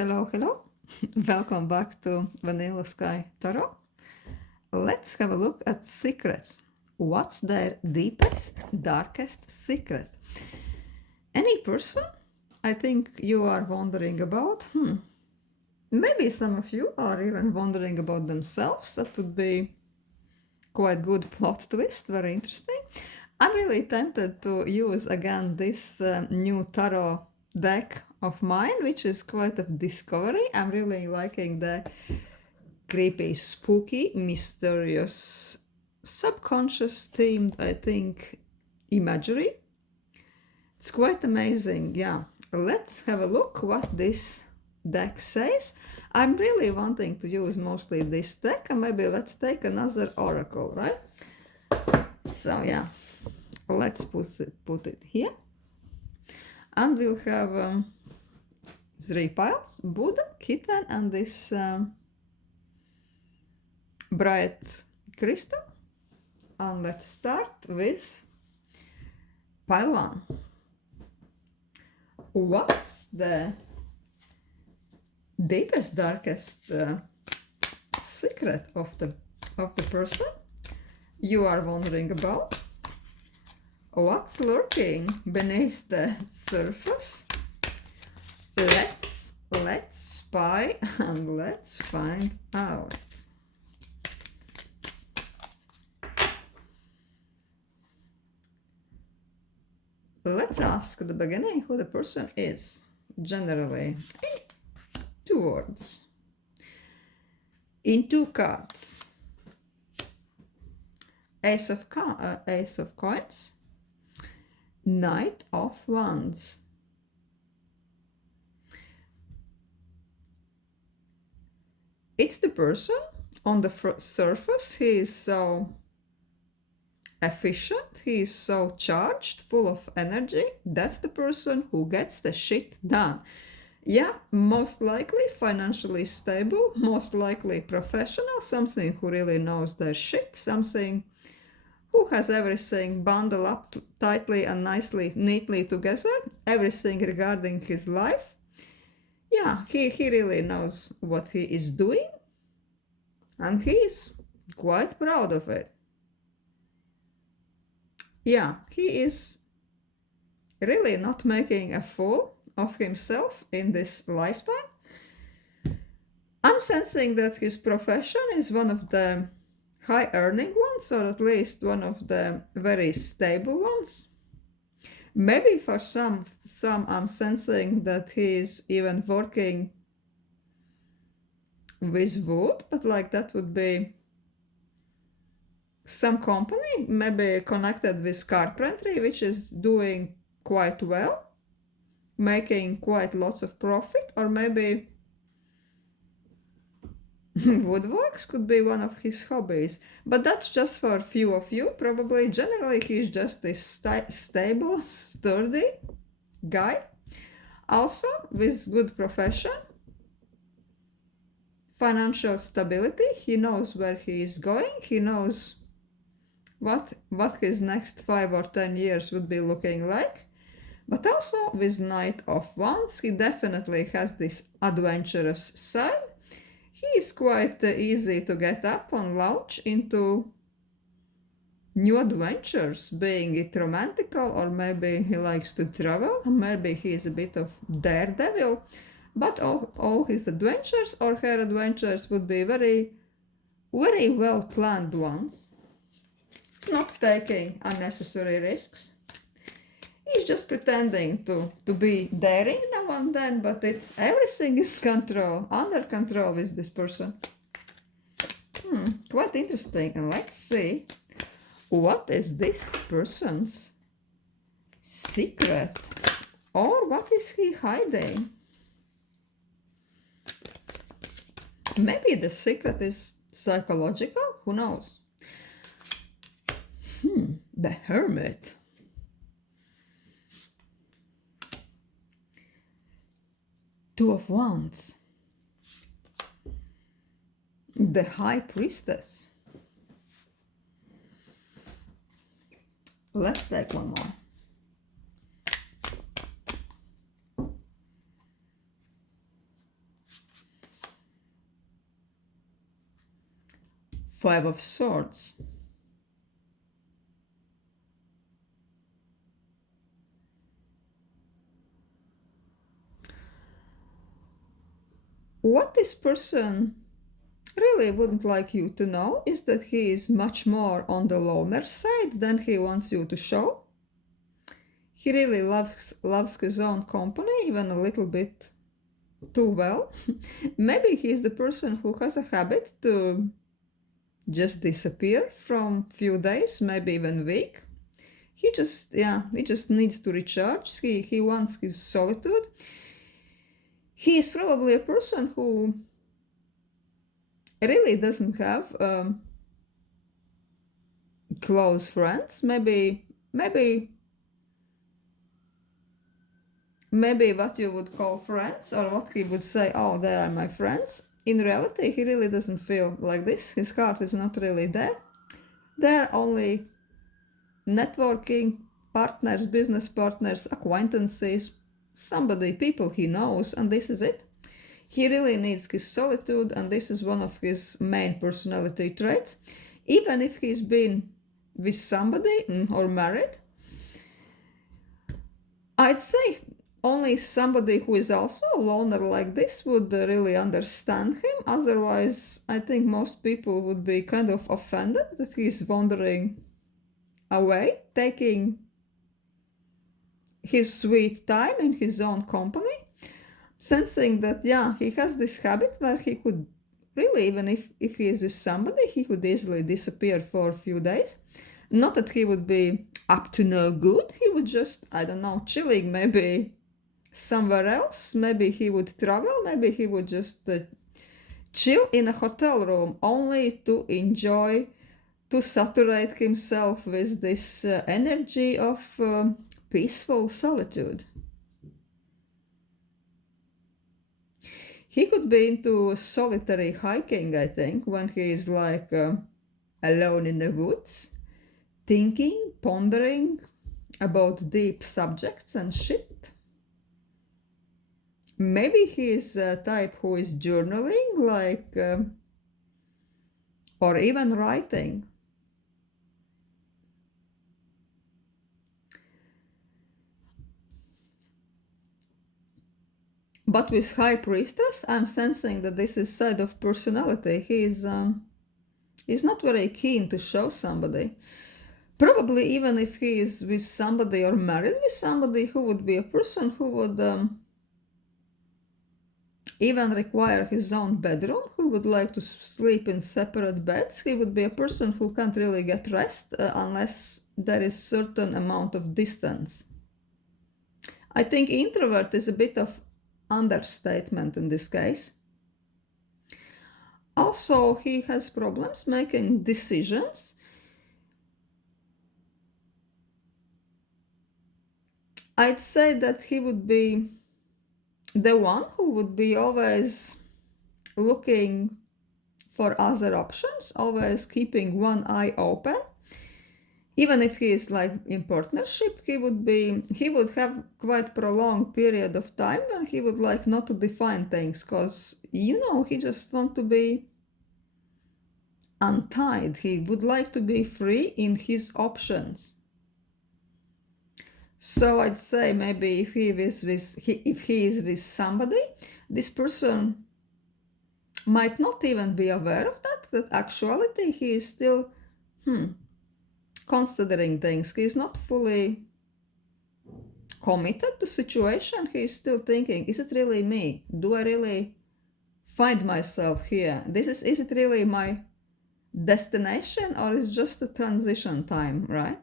Hello, hello. Welcome back to Vanilla Sky Tarot. Let's have a look at secrets. What's their deepest, darkest secret? Any person I think you are wondering about? Maybe some of you are even wondering about themselves. That would be quite good plot twist, very interesting. I'm really tempted to use again this new tarot deck of mine, which is quite a discovery. I'm really liking the creepy, spooky, mysterious, subconscious themed, I think, imagery. It's quite amazing, yeah. Let's have a look what this deck says. I'm really wanting to use mostly this deck, and maybe let's take another oracle, right? So yeah, let's put it here. And we'll have 3 piles, Buddha, kitten, and this bright crystal. And let's start with pile 1. What's the deepest, darkest secret of the person you are wondering about? What's lurking beneath the surface? Let's spy and let's find out. Let's ask at the beginning who the person is, generally, in 2 words. In 2 cards. Ace of Coins, Knight of Wands. It's the person on the surface. He is so efficient, he is so charged, full of energy. That's the person who gets the shit done. Yeah, most likely financially stable, most likely professional, something who really knows their shit, something who has everything bundled up tightly and nicely, neatly together, everything regarding his life. Yeah, he really knows what he is doing, and he is quite proud of it. Yeah, he is really not making a fool of himself in this lifetime. I'm sensing that his profession is one of the high earning ones, or at least one of the very stable ones. Maybe for some I'm sensing that he is even working with wood, but like that would be some company, maybe connected with carpentry, which is doing quite well, making quite lots of profit, or maybe woodworks could be one of his hobbies. But that's just for a few of you. Probably generally he's just this stable, sturdy guy, also with good profession, financial stability. He knows where he is going, he knows what his next 5 or 10 years would be looking like. But also with Knight of Wands, he definitely has this adventurous side. He is quite easy to get up and launch into new adventures, being it romantical, or maybe he likes to travel, maybe he is a bit of daredevil, but all his adventures or her adventures would be very, very well planned ones. He's not taking unnecessary risks. He's just pretending to be daring now and then, but it's everything is under control with this person. Quite interesting. And let's see, what is this person's secret? Or what is he hiding? Maybe the secret is psychological, who knows? The Hermit. Two of Wands. The High Priestess. Let's take one more. Five of Swords. What this person really wouldn't like you to know is that he is much more on the loner side than he wants you to show. He really loves his own company, even a little bit too well. Maybe he's the person who has a habit to just disappear from few days, maybe even week. He just needs to recharge. He wants his solitude. He is probably a person who really doesn't have close friends. Maybe what you would call friends, or what he would say, oh, they are my friends. In reality, he really doesn't feel like this. His heart is not really there. They're only networking partners, business partners, acquaintances, people he knows, and this is it. He really needs his solitude, and this is one of his main personality traits. Even if he's been with somebody or married, I'd say only somebody who is also a loner like this would really understand him. Otherwise, I think most people would be kind of offended that he's wandering away, taking his sweet time in his own company, sensing that, he has this habit where he could really, even if he is with somebody, he could easily disappear for a few days. Not that he would be up to no good. He would just, I don't know, chilling maybe somewhere else. Maybe he would travel. Maybe he would just chill in a hotel room only to enjoy, to saturate himself with this energy of peaceful solitude. He could be into solitary hiking, I think, when he is like alone in the woods, thinking, pondering about deep subjects and shit. Maybe he is a type who is journaling, like, or even writing. But with High Priestess, I'm sensing that this is side of personality. He's not very keen to show somebody. Probably even if he is with somebody or married with somebody, who would be a person who would even require his own bedroom, who would like to sleep in separate beds. He would be a person who can't really get rest unless there is certain amount of distance. I think introvert is a bit of understatement in this case. Also, he has problems making decisions. I'd say that he would be the one who would be always looking for other options, always keeping one eye open. Even if he is like in partnership, he would have quite prolonged period of time when he would like not to define things, because he just want to be untied. He would like to be free in his options. So I'd say maybe if he is with somebody, this person might not even be aware of that actuality he is still considering things. He's not fully committed to situation. He's still thinking, is it really me? Do I really find myself here? Is it really my destination, or is just a transition time, right?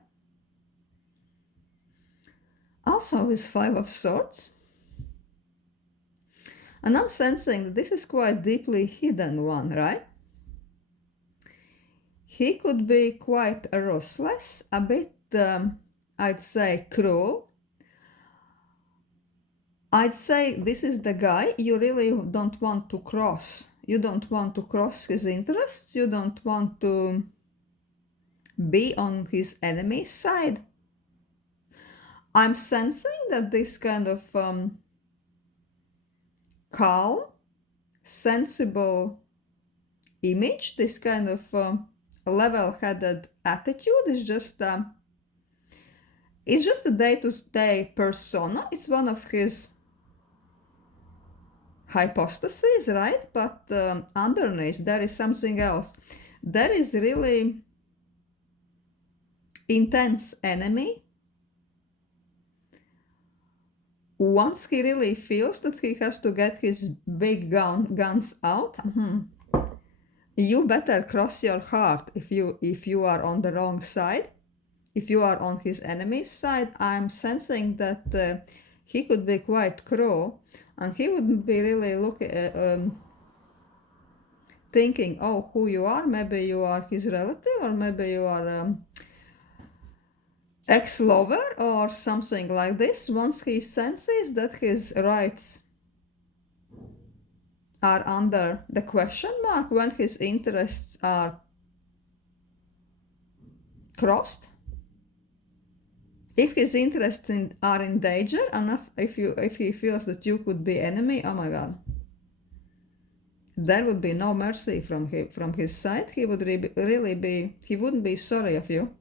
Also is Five of Swords. And I'm sensing that this is quite deeply hidden one, right? He could be quite ruthless, a bit, I'd say, cruel. I'd say this is the guy you really don't want to cross. You don't want to cross his interests. You don't want to be on his enemy's side. I'm sensing that this kind of calm, sensible image, this kind of level-headed attitude is just it's just a day-to-day persona. It's one of his hypostases, right? But underneath there is something else. There is really intense enemy. Once he really feels that he has to get his big guns out, you better cross your heart if you are on the wrong side. If you are on his enemy's side, I'm sensing that he could be quite cruel, and he wouldn't be really thinking, oh, who you are. Maybe you are his relative, or maybe you are ex-lover or something like this. Once he senses that his rights are under the question mark, when his interests are crossed, if his interests are in danger, and if he feels that you could be enemy, oh my god, there would be no mercy from his side. He would really be, he wouldn't be sorry of you.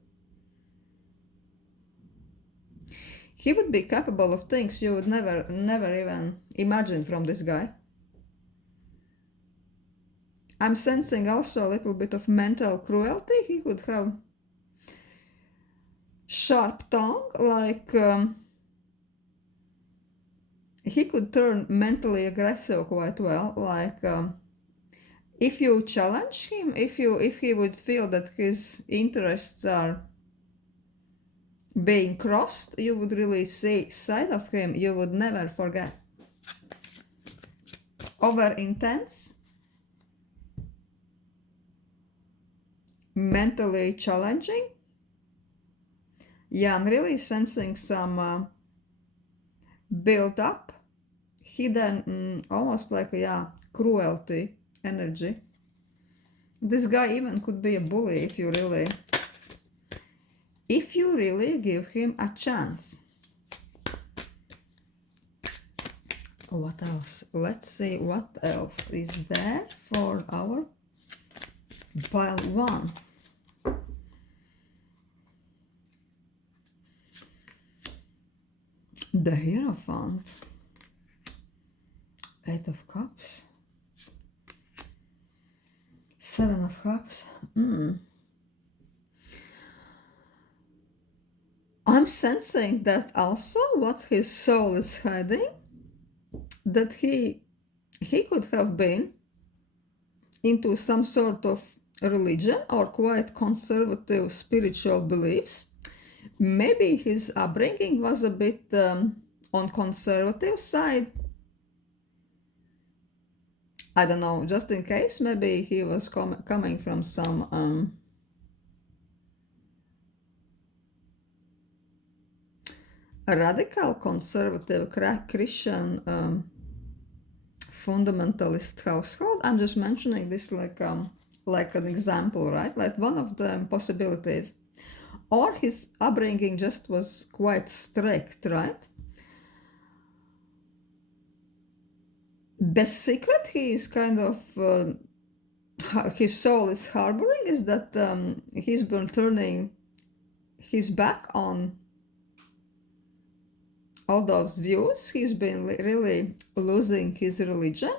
He would be capable of things you would never even imagine from this guy. I'm sensing also a little bit of mental cruelty. He could have sharp tongue, like he could turn mentally aggressive quite well. Like if you challenge him, if he would feel that his interests are being crossed, you would really see side of him you would never forget. Over intense, mentally challenging. Yeah, I'm really sensing some built up, hidden, almost like cruelty energy. This guy even could be a bully if you really give him a chance. What else? Let's see what else is there for our pile 1. The Hierophant, 8 of Cups, 7 of Cups. I'm sensing that also what his soul is hiding, that he could have been into some sort of religion or quite conservative spiritual beliefs. Maybe his upbringing was a bit on conservative side. I don't know, just in case, maybe he was coming from some radical conservative Christian fundamentalist household. I'm just mentioning this like an example, right? Like one of the possibilities. Or his upbringing just was quite strict, right? The secret he is kind of his soul is harboring is that he's been turning his back on all those views. He's been really losing his religion,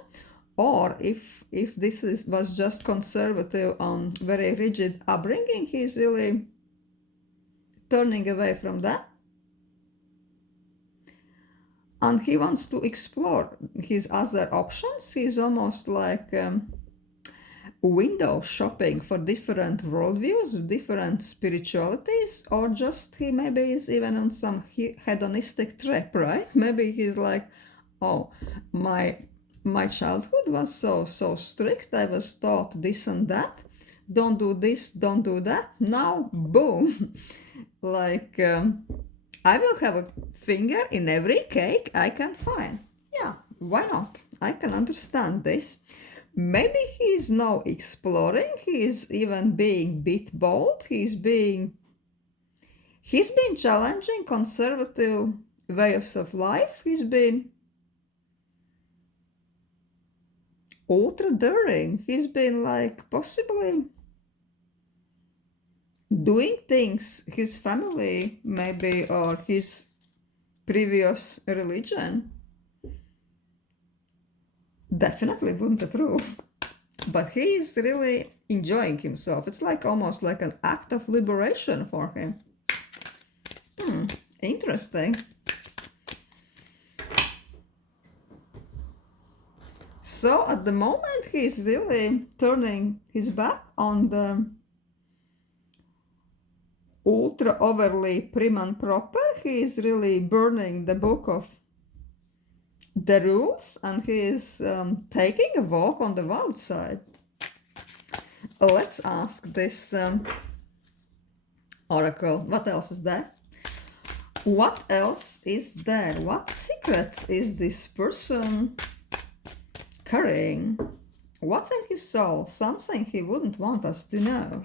or if this was just conservative on very rigid upbringing, he's really turning away from that, and he wants to explore his other options. He's almost like window shopping for different worldviews, different spiritualities, or just he maybe is even on some hedonistic trip, right? Maybe he's like, oh, my childhood was so strict. I was taught this and that. Don't do this, don't do that. Now, boom. Like, I will have a finger in every cake I can find. Yeah, why not? I can understand this. Maybe he's now exploring, he's even being a bit bold, he's been challenging conservative ways of life, he's been ultra daring. He's been like possibly doing things his family maybe or his previous religion definitely wouldn't approve. But he is really enjoying himself. It's like almost like an act of liberation for him. Interesting. So at the moment he's really turning his back on the ultra overly prim and proper. He is really burning the book of the rules and he is taking a walk on the wild side. Let's ask this oracle, what else is there? What else is there? What secrets is this person carrying? What's in his soul? Something he wouldn't want us to know.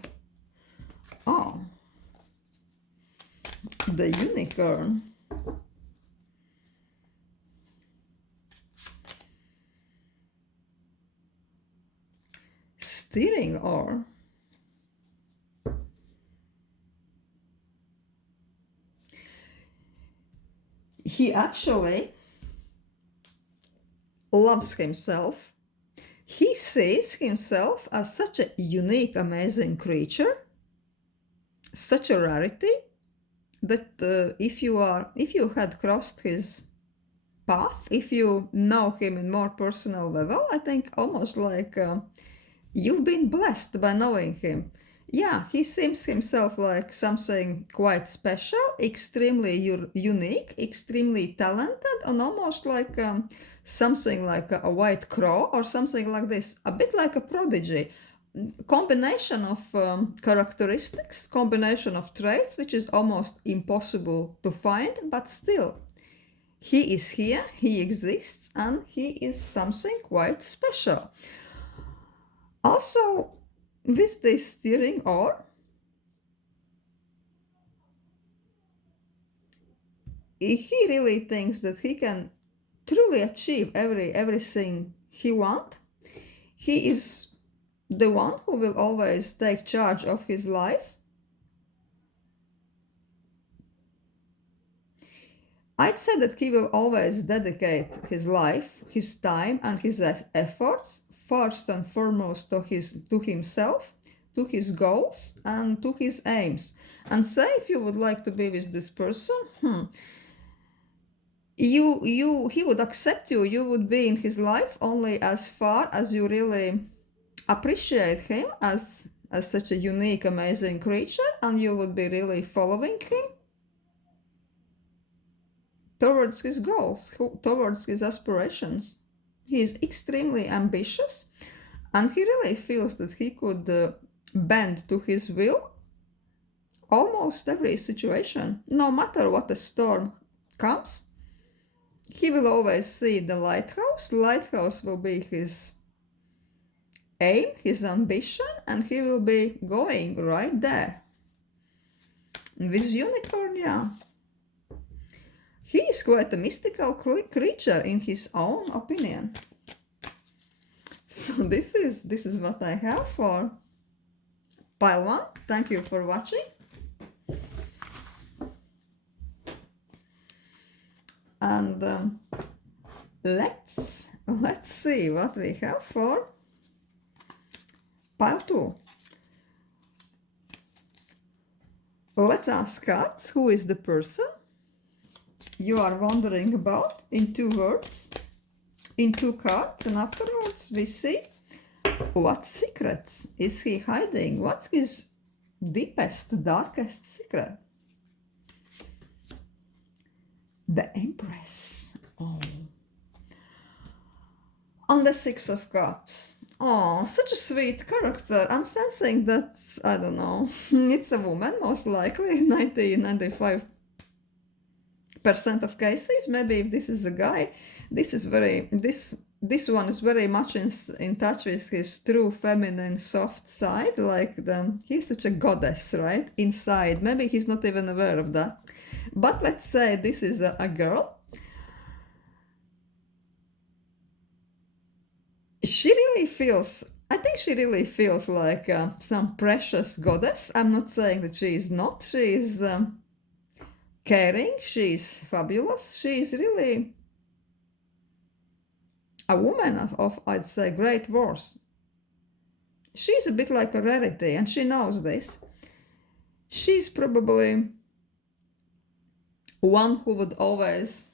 Oh, the unicorn. Steering oar. He actually loves himself. He sees himself as such a unique, amazing creature, such a rarity that if you had crossed his path, if you know him in more personal level, I think almost like you've been blessed by knowing him. Yeah, he seems himself like something quite special, extremely unique, extremely talented, and almost like something like a white crow or something like this, a bit like a prodigy. Combination of characteristics, combination of traits, which is almost impossible to find, but still, he is here, he exists, and he is something quite special. Also, with this steering oar, he really thinks that he can truly achieve everything he wants. He is the one who will always take charge of his life. I'd say that he will always dedicate his life, his time, and his efforts first and foremost to himself, to his goals, and to his aims. And say if you would like to be with this person, he would accept you. You would be in his life only as far as you really appreciate him as such a unique, amazing creature, and you would be really following him towards his goals, towards his aspirations. He is extremely ambitious, and he really feels that he could bend to his will almost every situation. No matter what a storm comes, he will always see the lighthouse. The lighthouse will be his aim, his ambition, and he will be going right there. And with unicorn, yeah, he is quite a mystical creature in his own opinion. So this is what I have for pile 1. Thank you for watching. And let's see what we have for pile 2. Let's ask cards, who is the person you are wondering about in 2 words, in 2 cards, and afterwards we see what secrets is he hiding, what's his deepest, darkest secret. The Empress. Oh. On the 6 of Cups. Oh, such a sweet character. I'm sensing that, I don't know, it's a woman, most likely, 95% of cases. Maybe if this is a guy, this one is very much in touch with his true feminine soft side, like he's such a goddess, right? Inside. Maybe he's not even aware of that. But let's say this is a girl. She really feels, I think she really feels like some precious goddess. I'm not saying that she is not. She is caring, she's fabulous. She's really a woman of I'd say, great worth. She's a bit like a rarity, and she knows this. She's probably one who would always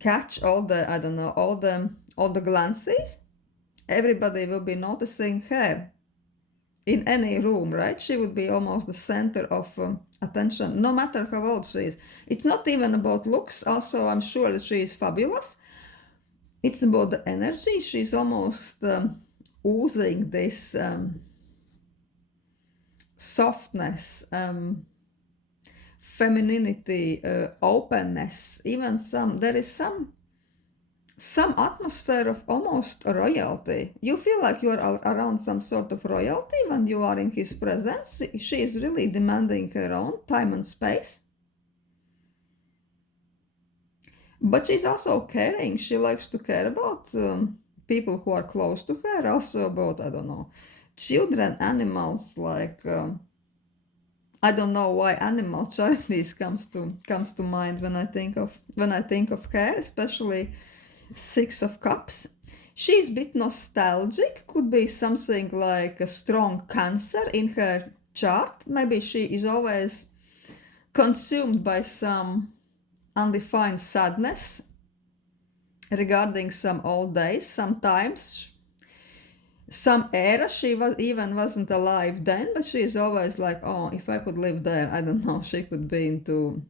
catch all the, I don't know, all the glances. Everybody will be noticing her in any room, right? She would be almost the center of attention, no matter how old she is. It's not even about looks. Also, I'm sure that she is fabulous. It's about the energy. She's almost oozing this softness, femininity, openness. Even there is some atmosphere of almost royalty. You feel like you are around some sort of royalty when you are in his presence. She is really demanding her own time and space. But she's also caring. She likes to care about people who are close to her, also about, I don't know, children, animals, like I don't know why animal charities comes to mind when I think of her, especially Six of Cups. She's a bit nostalgic, could be something like a strong Cancer in her chart. Maybe she is always consumed by some undefined sadness regarding some old days. Sometimes some era she wasn't alive then, but she is always like, oh, if I could live there, I don't know, she could be into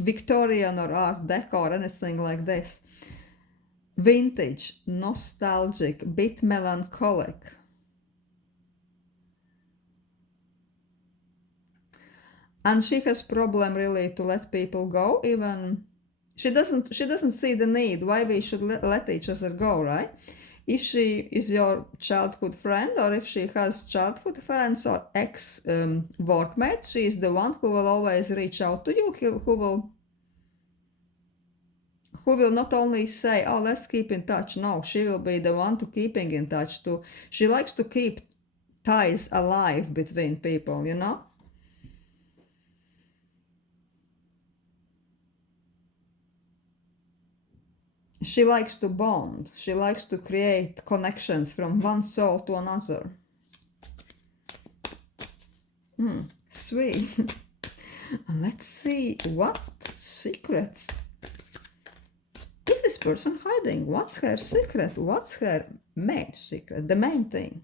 Victorian or Art Deco or anything like this. Vintage, nostalgic, bit melancholic. And she has problem really to let people go. Even she doesn't see the need why we should let each other go, right? If she is your childhood friend, or if she has childhood friends or ex workmates, she is the one who will always reach out to you, who will not only say, oh, let's keep in touch. No, she will be the one to keeping in touch too. She likes to keep ties alive between people, you know? She likes to bond. She likes to create connections from one soul to another. Sweet. Let's see, what secrets is this person hiding? What's her secret? What's her main secret? The main thing.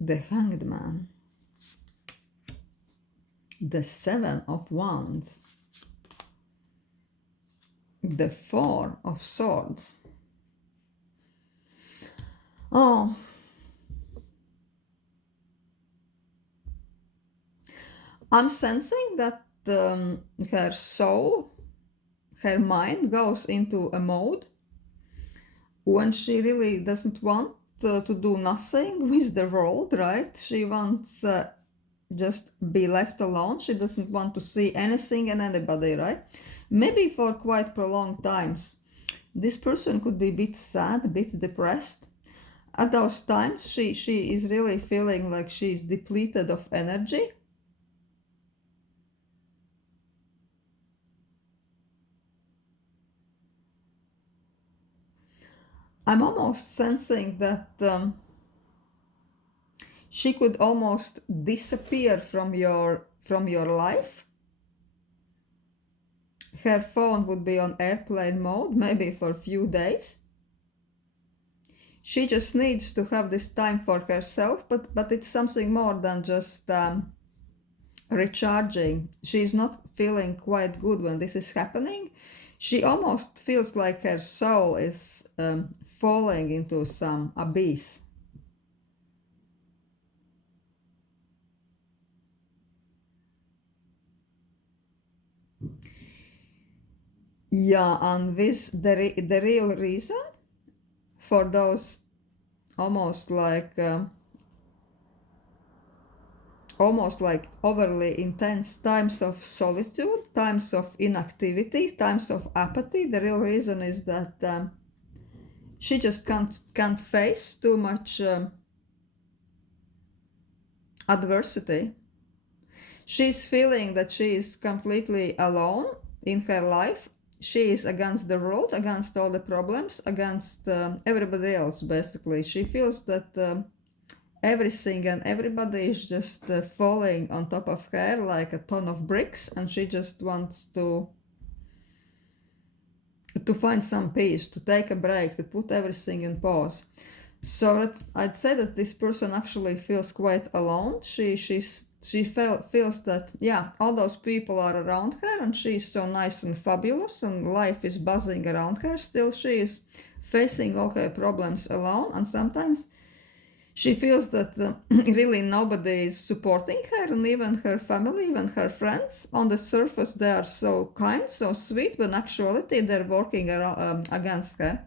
The Hanged Man. The Seven of Wands. The Four of Swords. Oh. I'm sensing that her soul, her mind goes into a mode when she really doesn't want to do nothing with the world, right? She wants just be left alone. She doesn't want to see anything and anybody, right? Maybe for quite prolonged times. This person could be a bit sad, a bit depressed. At those times, she is really feeling like she's depleted of energy. I'm almost sensing that she could almost disappear from your life. Her phone would be on airplane mode, maybe for a few days. She just needs to have this time for herself, but it's something more than just recharging. She's not feeling quite good when this is happening. She almost feels like her soul is falling into some abyss. Yeah, and this the real reason for those almost like almost like overly intense times of solitude, times of inactivity, times of apathy. The real reason is that she just can't face too much adversity. She's feeling that she is completely alone in her life. She is against the world, against all the problems, against everybody else, basically. She feels that everything and everybody is just falling on top of her like a ton of bricks, and she just wants to find some peace, to take a break, to put everything in pause. So I'd say that this person actually feels quite alone. She feels that, yeah, all those people are around her and she's so nice and fabulous and life is buzzing around her. Still, she is facing all her problems alone, and sometimes she feels that really nobody is supporting her, and even her family, even her friends. On the surface, they are so kind, so sweet, but in actuality, they're working against her.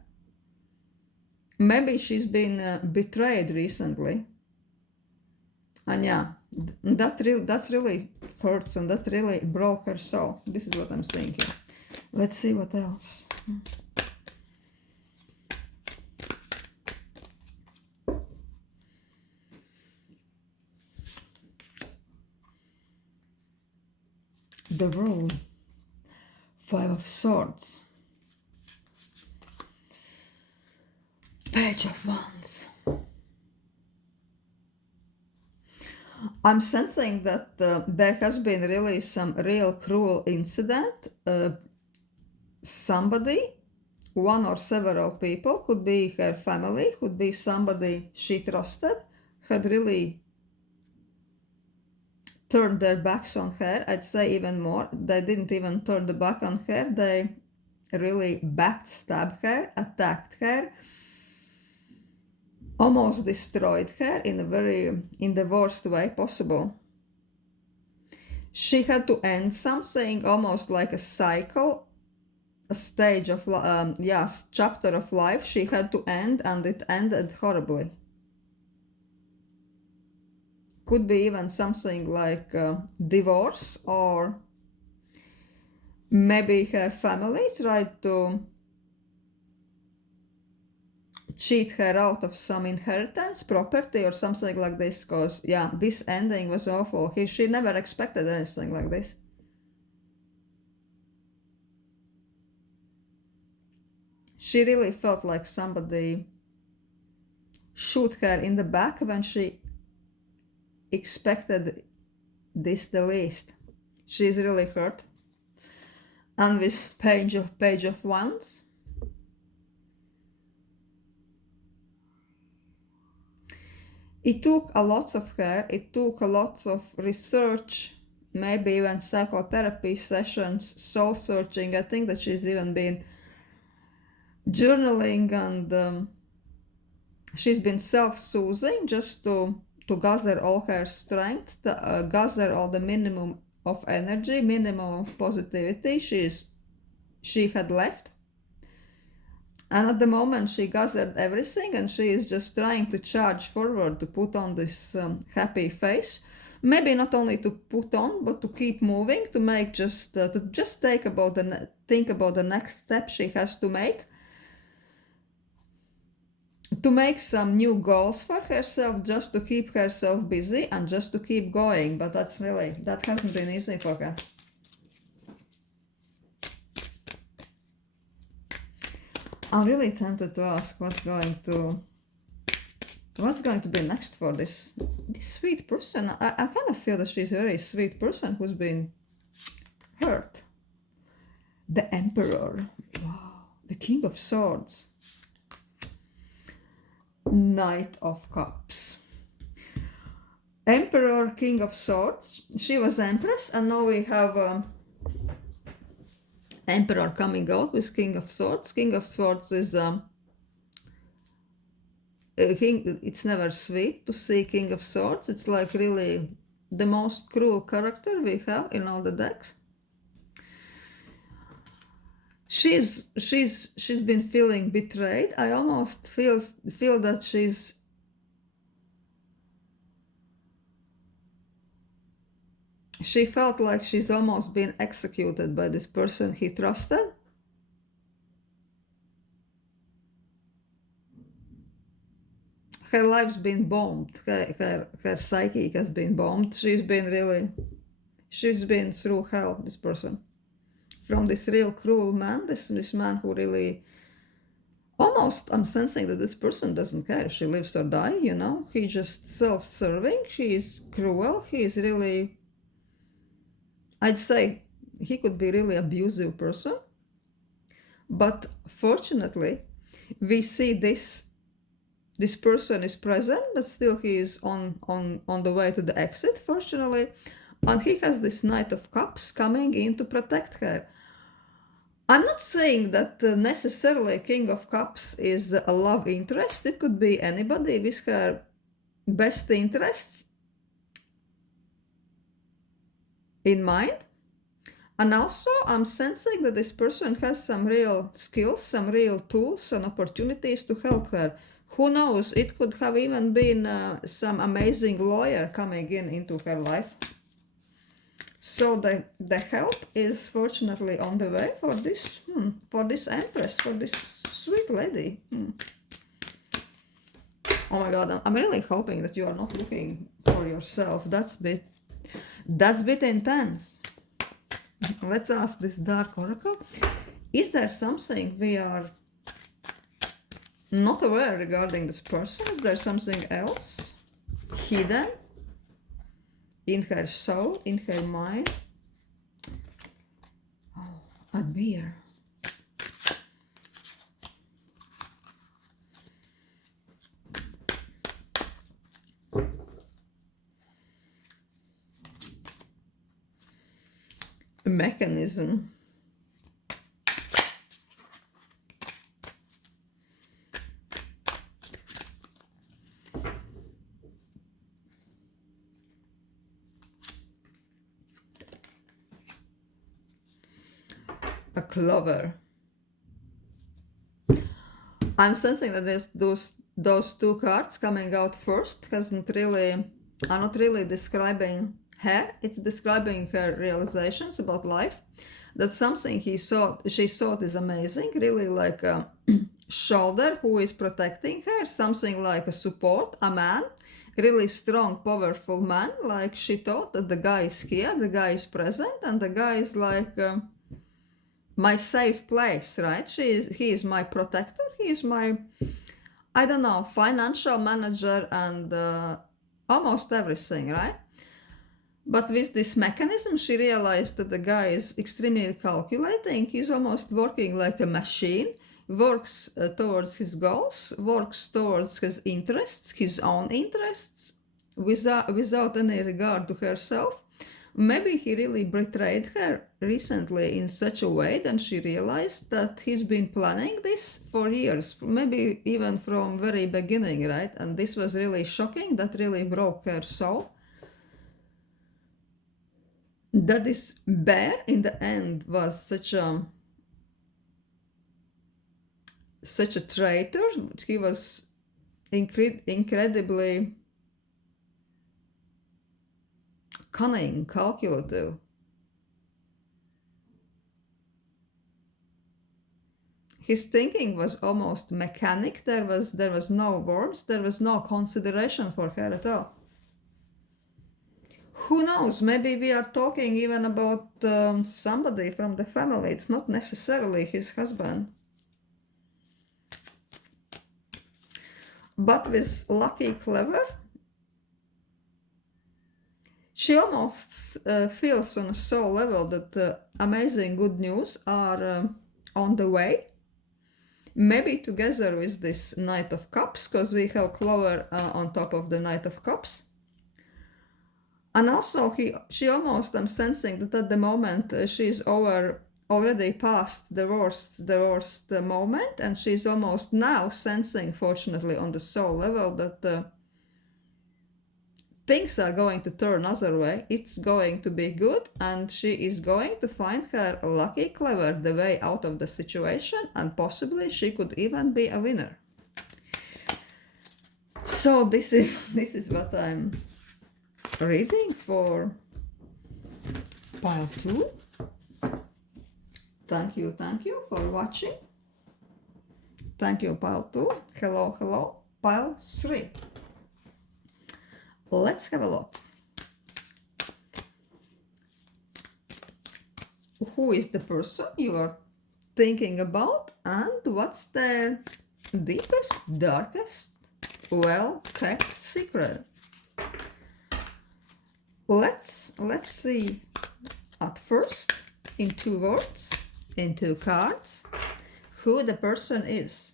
Maybe she's been betrayed recently. And yeah, that's really hurts, and that really broke her soul. This is what I'm saying here. Let's see what else. The World. 5 of Swords. Page of Wands. I'm sensing that there has been really some real cruel incident. Somebody, one or several people, could be her family, could be somebody she trusted, had really turned their backs on her. I'd say even more. They didn't even turn the back on her. They really backstabbed her, attacked her, almost destroyed her in the worst way possible. She had to end something almost like a cycle, a stage of chapter of life she had to end, and it ended horribly. Could be even something like divorce, or maybe her family tried to cheat her out of some inheritance, property, or something like this, because yeah, this ending was awful. She never expected anything like this. She really felt like somebody shoot her in the back when she expected this the least. She's really hurt. And with page of wands, it took a lot of her, it took a lot of research, maybe even psychotherapy sessions, soul searching. I think that she's even been journaling, and she's been self-soothing just to gather all her strength, gather all the minimum of energy, minimum of positivity she had left. And at the moment she gathered everything, and she is just trying to charge forward, to put on this happy face. Maybe not only to put on, but to keep moving, to make to just think about the next step she has to make some new goals for herself, just to keep herself busy and just to keep going. But that hasn't been easy for her. I'm really tempted to ask what's going to be next for this sweet person. I kind of feel that she's a very sweet person who's been hurt. The Emperor. Wow. The King of Swords. Knight of Cups. Emperor, King of Swords. She was Empress, and now we have Emperor coming out with King of Swords. King of Swords is it's never sweet to see King of Swords. It's like really the most cruel character we have in all the decks. She's been feeling betrayed. I almost feel that she's she felt like she's almost been executed by this person he trusted. Her life's been bombed. Her psyche has been bombed. She's been through hell, this person. From this real cruel man, this man who really, almost, I'm sensing that this person doesn't care if she lives or die, you know? He's just self-serving. She's cruel. He's really, I'd say he could be really abusive person. But fortunately, we see this person is present, but still he is on the way to the exit, fortunately. And he has this Knight of Cups coming in to protect her. I'm not saying that necessarily King of Cups is a love interest. It could be anybody with her best interests in mind. And also I'm sensing that this person has some real skills, some real tools and opportunities to help her. Who knows, it could have even been some amazing lawyer coming into her life. So the help is fortunately on the way for this Empress, for this sweet lady. Oh my God, I'm really hoping that you are not looking for yourself. That's bit intense. Let's ask this Dark Oracle. Is there something we are not aware regarding this person? Is there something else hidden in her soul, in her mind? Oh, a beer. A mechanism. A clover. I'm sensing that those two cards coming out first are not really describing her. It's describing her realizations about life. That something she thought is amazing, really like a shoulder who is protecting her, something like a support, a man, really strong, powerful man. Like she thought that the guy is here, the guy is present, and the guy is like my safe place, right? He is my protector. He is my, I don't know, financial manager and almost everything, right? But with this mechanism, she realized that the guy is extremely calculating. He's almost working like a machine, works towards his goals, works towards his interests, his own interests, without any regard to herself. Maybe he really betrayed her recently in such a way that she realized that he's been planning this for years, maybe even from very beginning, right? And this was really shocking. That really broke her soul. That this bear in the end was such a traitor. He was incredibly cunning, calculative. His thinking was almost mechanic. There was no warmth, there was no consideration for her at all. Who knows, maybe we are talking even about somebody from the family. It's not necessarily his husband. But with Lucky Clever, she almost feels on a soul level that amazing good news are on the way. Maybe together with this Knight of Cups, because we have Clover on top of the Knight of Cups. And also she almost, I'm sensing that at the moment she's already past the worst moment, and she's almost now sensing, fortunately on the soul level, that things are going to turn other way. It's going to be good, and she is going to find her Lucky Clever, the way out of the situation, and possibly she could even be a winner. So this is what I'm reading for Pile 2. Thank you for watching. Thank you, pile 2. Hello, hello. Pile 3. Let's have a look. Who is the person you are thinking about and what's their deepest, darkest, well-kept secret? Let's see at first in 2 words, in 2 cards, who the person is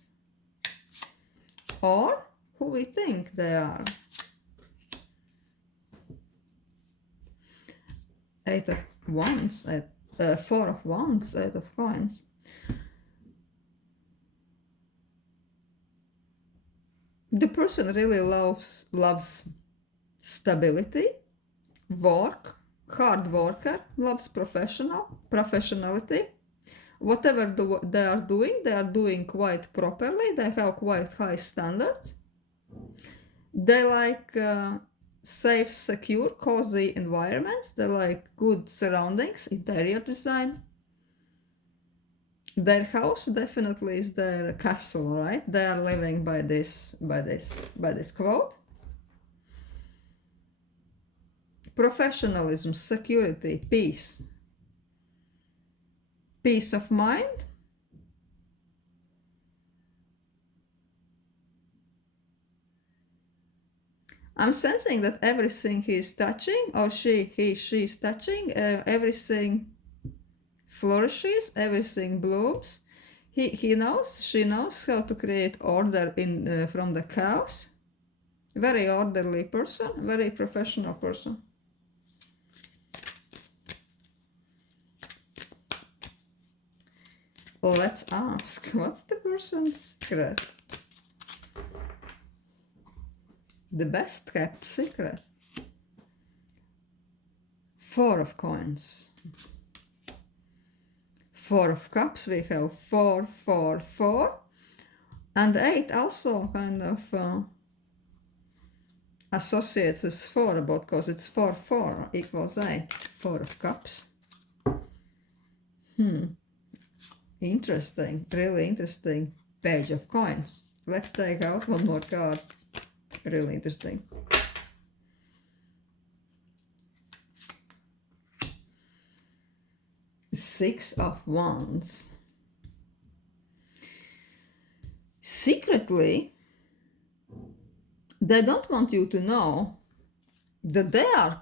or who we think they are. 8 of Wands, 4 of Wands, 8 of Coins. The person really loves stability, work, hard worker, loves professionality. Whatever they are doing quite properly. They have quite high standards. They like safe, secure, cozy environments. They like good surroundings, interior design. Their house definitely is their castle, right? They are living by this quote. Professionalism, security, peace of mind. I'm sensing that everything he is touching, or she is touching, everything flourishes, everything blooms. She knows how to create order from the chaos. Very orderly person, very professional person. Let's ask, what's the person's secret? The best kept secret. 4 of Coins. 4 of Cups, we have 4, 4, 4. And 8 also kind of associates with 4 because it's 4, 4 equals 8. 4 of Cups. Interesting, really interesting. Page of Coins. Let's take out one more card. Really interesting. Six of Wands. Secretly, they don't want you to know that they are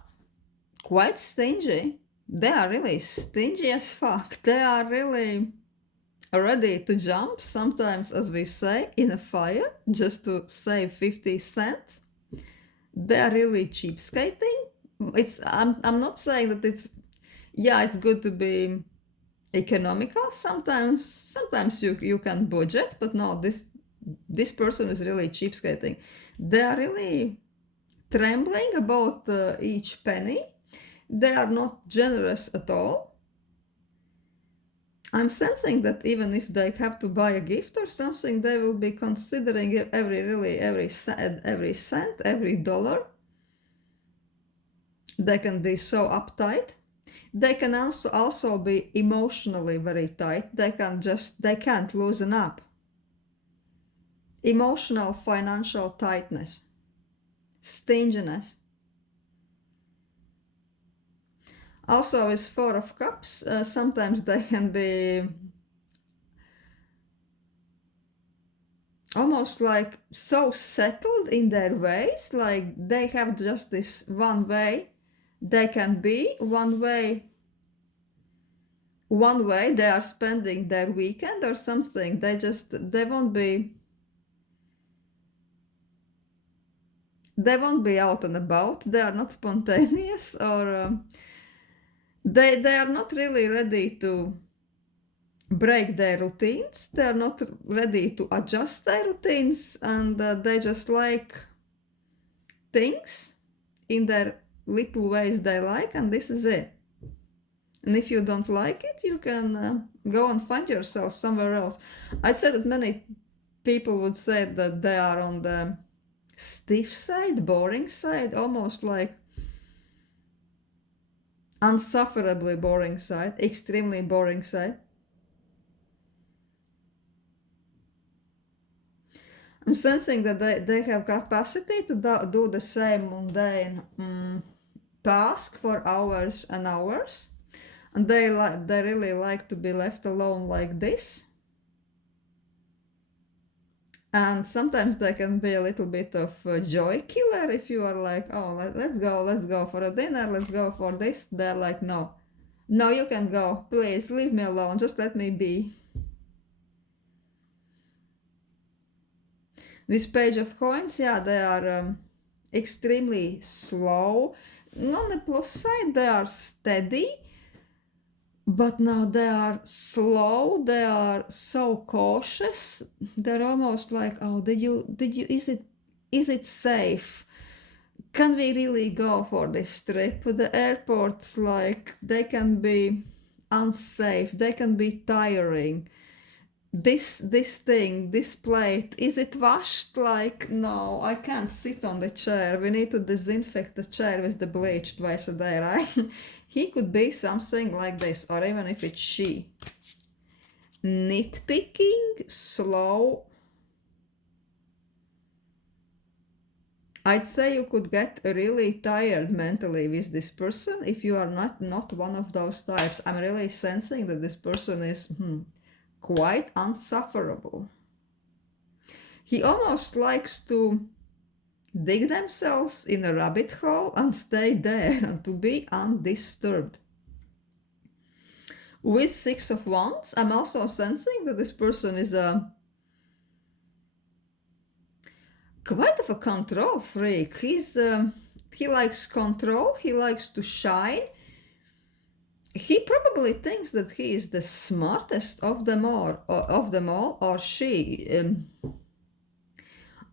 quite stingy. They are really stingy as fuck. They are really ready to jump, sometimes, as we say, in a fire just to save 50 cents. They are really cheapskating. I'm not saying that it's good to be economical. Sometimes you can budget, but no, this person is really cheapskating. They are really trembling about each penny. They are not generous at all. I'm sensing that even if they have to buy a gift or something, they will be considering every cent, every dollar. They can be so uptight. They can also be emotionally very tight. They can't loosen up. Emotional, financial tightness, stinginess. Also with 4 of Cups, sometimes they can be almost like so settled in their ways, like they have just this one way they can be, one way they are spending their weekend or something. They won't be out and about. They are not spontaneous, or they are not really ready to break their routines. They are not ready to adjust their routines, and they just like things in their little ways they like, and this is it. And if you don't like it, you can go and find yourself somewhere else. I said that many people would say that they are on the stiff side, boring side, almost like Unsufferably boring side, extremely boring side. I'm sensing that they have capacity to do the same mundane task for hours and hours, and they really like to be left alone like this. And sometimes they can be a little bit of a joy killer if you are like, oh, let's go for a dinner, let's go for this. They're like, no, you can go, please leave me alone, just let me be. This page of coins, yeah, they are extremely slow. On the plus side, they are steady, but now they are slow. They are so cautious. They're almost like, oh, is it safe? Can we really go for this trip? The airports, like, they can be unsafe. They can be tiring. This plate, is it washed? Like, no, I can't sit on the chair. We need to disinfect the chair with the bleach twice a day, right? He could be something like this, or even if it's she. Nitpicking, slow. I'd say you could get really tired mentally with this person if you are not one of those types. I'm really sensing that this person is quite unsufferable. He almost likes to dig themselves in a rabbit hole and stay there and to be undisturbed. With Six of Wands, I'm also sensing that this person is quite of a control freak. He likes control, he likes to shine. He probably thinks that he is the smartest of them all, or she.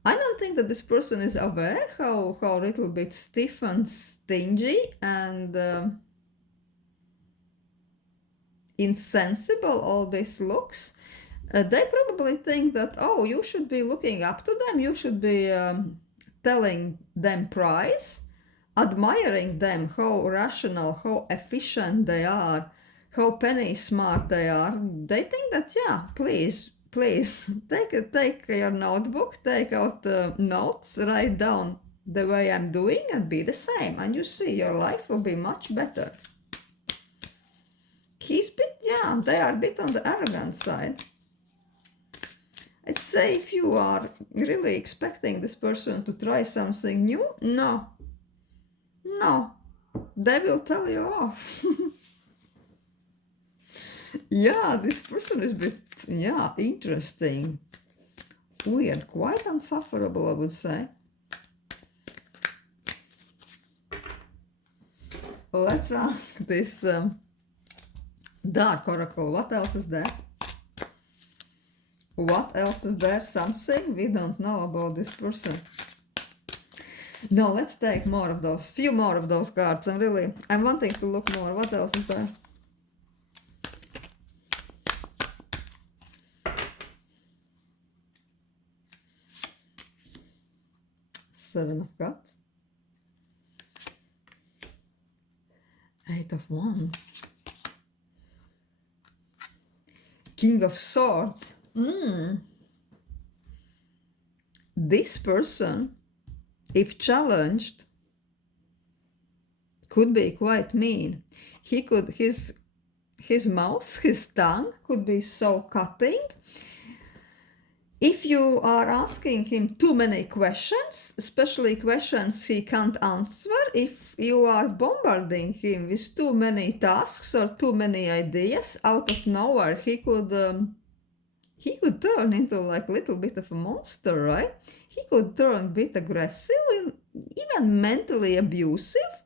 I don't think that this person is aware how little bit stiff and stingy and insensible all this looks. They probably think that, oh, you should be looking up to them, you should be telling them price, admiring them, how rational, how efficient they are, how penny smart they are. They think that, yeah, please, take your notebook, take out notes, write down the way I'm doing and be the same. And you see, your life will be much better. They are a bit on the arrogant side. I'd say if you are really expecting this person to try something new, no, they will tell you off. Yeah, this person is a bit, interesting. Weird, quite unsufferable, I would say. Let's ask this Dark Oracle. What else is there? What else is there? Something we don't know about this person. No, let's take more of those, few more of those cards. I'm wanting to look more. What else is there? Seven of Cups. Eight of Wands. King of Swords. This person, if challenged, could be quite mean. His mouth, his tongue could be so cutting. If you are asking him too many questions, especially questions he can't answer, if you are bombarding him with too many tasks or too many ideas, out of nowhere he could turn into like a little bit of a monster, right? He could turn a bit aggressive and even mentally abusive.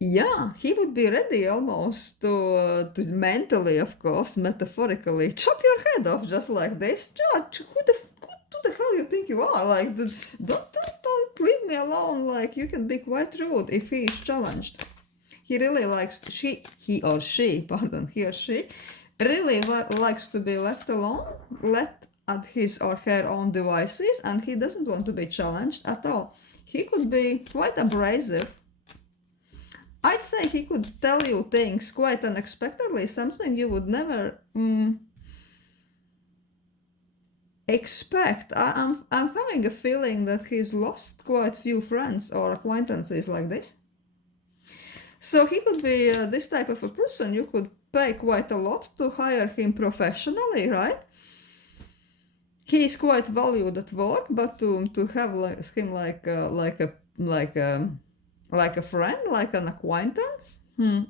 Yeah, he would be ready almost to mentally, of course, metaphorically, chop your head off just like this. Judge, who the hell you think you are? Like, don't leave me alone. Like, you can be quite rude if he is challenged. He really likes he or she really likes to be left alone, left at his or her own devices, and he doesn't want to be challenged at all. He could be quite abrasive. I'd say he could tell you things quite unexpectedly, something you would never expect. I'm having a feeling that he's lost quite few friends or acquaintances like this. So he could be this type of a person. You could pay quite a lot to hire him professionally, right? He is quite valued at work, but to have him like a friend, like an acquaintance,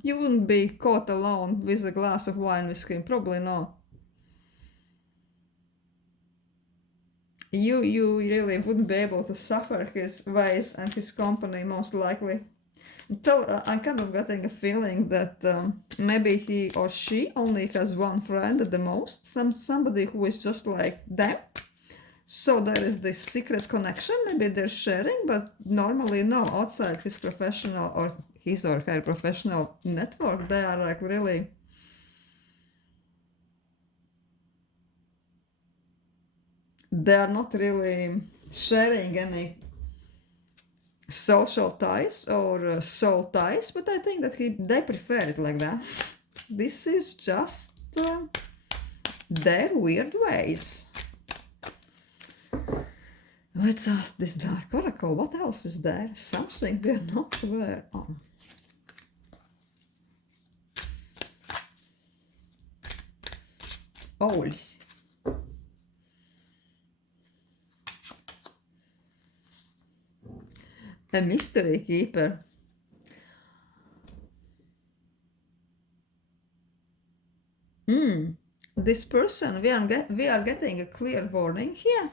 you wouldn't be caught alone with a glass of wine with him. Probably not. You really wouldn't be able to suffer his ways and his company, most likely. I'm kind of getting a feeling that maybe he or she only has one friend at the most, somebody who is just like them. So there is this secret connection, maybe they're sharing, but normally no, outside his professional or his or her professional network, they are like really they are not really sharing any social ties or soul ties, but I think that they prefer it like that. This is just their weird ways. Let's ask this dark oracle, what else is there? Something we are not aware of. Owls. A mystery keeper. This person, we are getting a clear warning here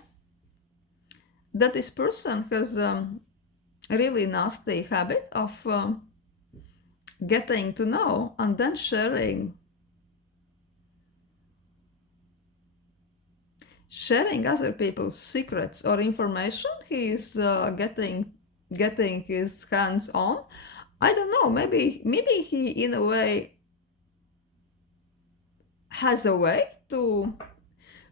that this person has a really nasty habit of getting to know and then sharing other people's secrets or information he is getting his hands on. I don't know, maybe he in a way has a way to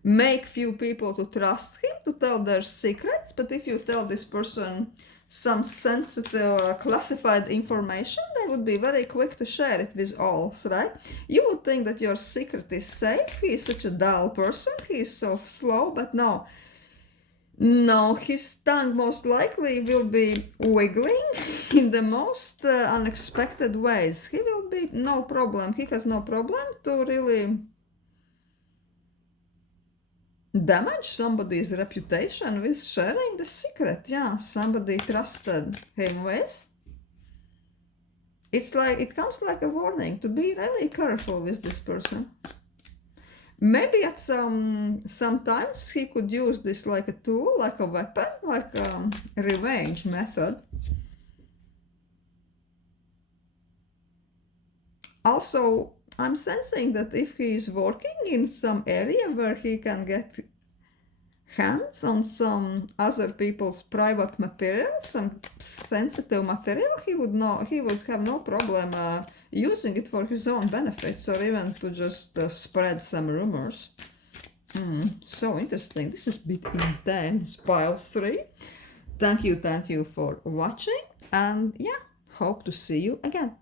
make few people to trust him, to tell their secrets, but if you tell this person some sensitive classified information, they would be very quick to share it with all, right? You would think that your secret is safe. He is such a dull person, he is so slow, but no, his tongue most likely will be wiggling in the most unexpected ways. He will be no problem. He has no problem to really damage somebody's reputation with sharing the secret. Yeah, somebody trusted him with. It's like, it comes like a warning to be really careful with this person. Maybe at sometimes he could use this like a tool, like a weapon, like a revenge method. Also, I'm sensing that if he is working in some area where he can get hands on some other people's private material, some sensitive material, he would have no problem using it for his own benefits or even to just spread some rumors. So interesting. This is a bit intense, pile 3. Thank you for watching, and yeah, hope to see you again.